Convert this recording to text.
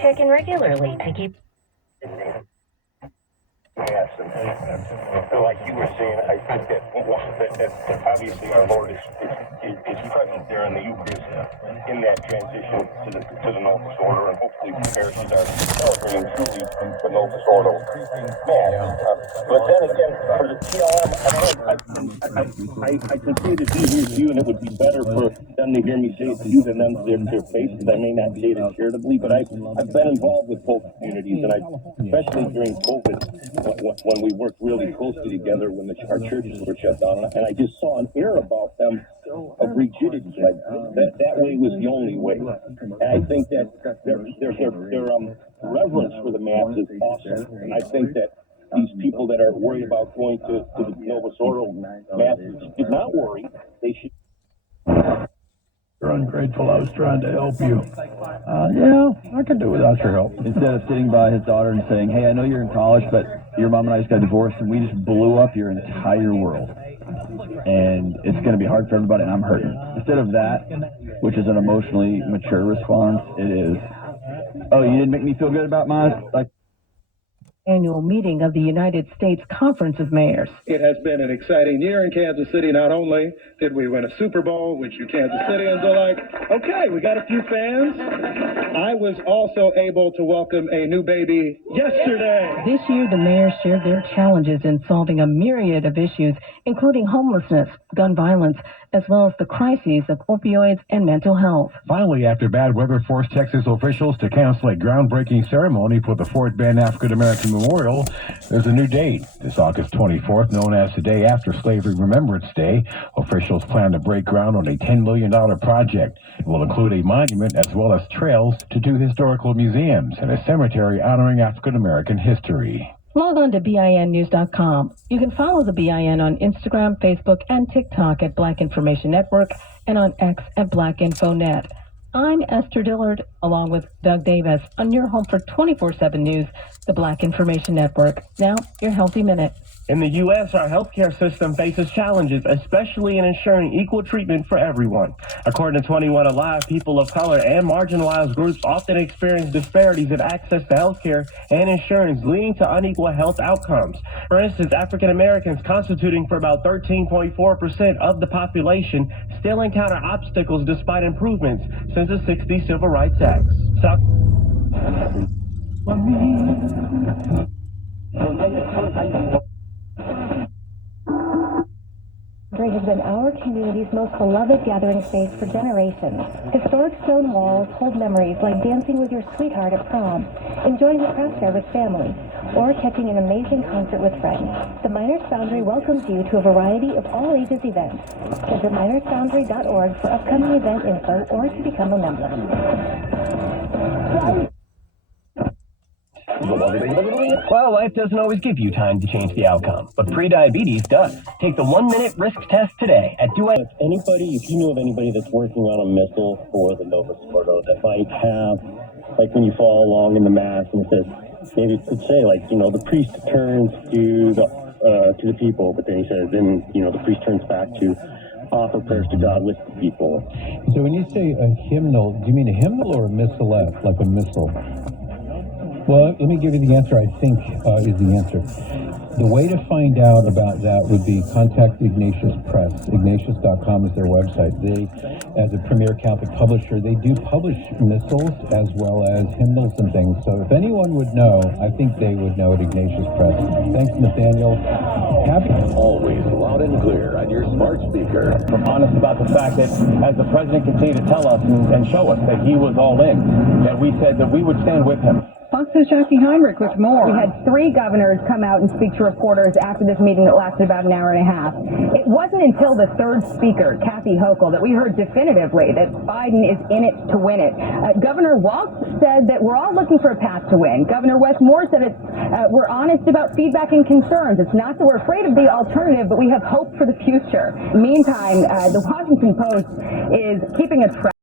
check in regularly to keep. Yes, and like you were saying, I think that obviously our Lord is present there in the Eucharist in that transition to the Novus Ordo, and hopefully parishes are celebrating truly the Novus Ordo Mass. But then again, for the TLM, I can say this easier to you, and it would be better for them to hear me say it to you than them to their faces. I may not say it charitably, but I've been involved with both communities, and especially during COVID, when we worked really closely together when our churches were shut down, and I just saw an air about them of rigidity. Like that way was the only way, and I think that their reverence for the Mass is awesome, and I think that these people that are worried about going to the Novus Ordo Mass did not worry. They should. You're ungrateful. I was trying to help you. Yeah, I can do without your help. Instead of sitting by his daughter and saying, hey, I know you're in college, but your mom and I just got divorced, and we just blew up your entire world. And it's going to be hard for everybody, and I'm hurting. Instead of that, which is an emotionally mature response, it is, oh, you didn't make me feel good about mine? Like, annual meeting of the United States Conference of Mayors. It has been an exciting year in Kansas City. Not only did we win a Super Bowl, which you Kansas Cityans are like, okay, we got a few fans. I was also able to welcome a new baby yesterday. This year, the mayors shared their challenges in solving a myriad of issues, including homelessness, gun violence, as well as the crises of opioids and mental health. Finally, after bad weather forced Texas officials to cancel a groundbreaking ceremony for the Fort Bend African American Memorial, there's a new date. This August 24th, known as the day after Slavery Remembrance Day, officials plan to break ground on a $10 million project. It will include a monument as well as trails to 2 historical museums and a cemetery honoring African American history. Log on to BINnews.com. You can follow the BIN on Instagram, Facebook, and TikTok at Black Information Network and on X at BlackInfoNet. I'm Esther Dillard, along with Doug Davis, on your home for 24/7 News, the Black Information Network. Now, your Healthy Minute. In the U.S., our healthcare system faces challenges, especially in ensuring equal treatment for everyone. According to 21 Alive, people of color and marginalized groups often experience disparities in access to healthcare and insurance, leading to unequal health outcomes. For instance, African Americans, constituting for about 13.4% of the population, still encounter obstacles despite improvements since the 60 Civil Rights Act. Has been our community's most beloved gathering space for generations. Historic stone walls hold memories like dancing with your sweetheart at prom, enjoying the craft fair with family, or catching an amazing concert with friends. The Miners Foundry welcomes you to a variety of all-ages events. Visit minersfoundry.org for upcoming event info or to become a member. Well, life doesn't always give you time to change the outcome, but prediabetes does. Take the 1-minute risk test today at If you know of anybody that's working on a missal for the Novus Ordo that might have, like when you follow along in the Mass and it says, maybe it could say, like, the priest turns to the people, but then he says, then, the priest turns back to offer prayers to God with the people. So when you say a hymnal, do you mean a hymnal or a missalette, like a missal? Well, let me give you the answer I think is the answer. The way to find out about that would be contact Ignatius Press. Ignatius.com is their website. They, as a premier Catholic publisher, they do publish missals as well as hymnals and things. So if anyone would know, I think they would know at Ignatius Press. Thanks, Nathaniel. Always loud and clear on your smart speaker. We're honest about the fact that as the president continued to tell us and show us that he was all in, that we said that we would stand with him. Fox's Jackie Heinrich with more. We had 3 governors come out and speak to reporters after this meeting that lasted about an hour and a half. It wasn't until the 3rd speaker, Kathy Hochul, that we heard definitively that Biden is in it to win it. Governor Walz said that we're all looking for a path to win. Governor Wes Moore said we're honest about feedback and concerns. It's not that we're afraid of the alternative, but we have hope for the future. Meantime, the Washington Post is keeping a track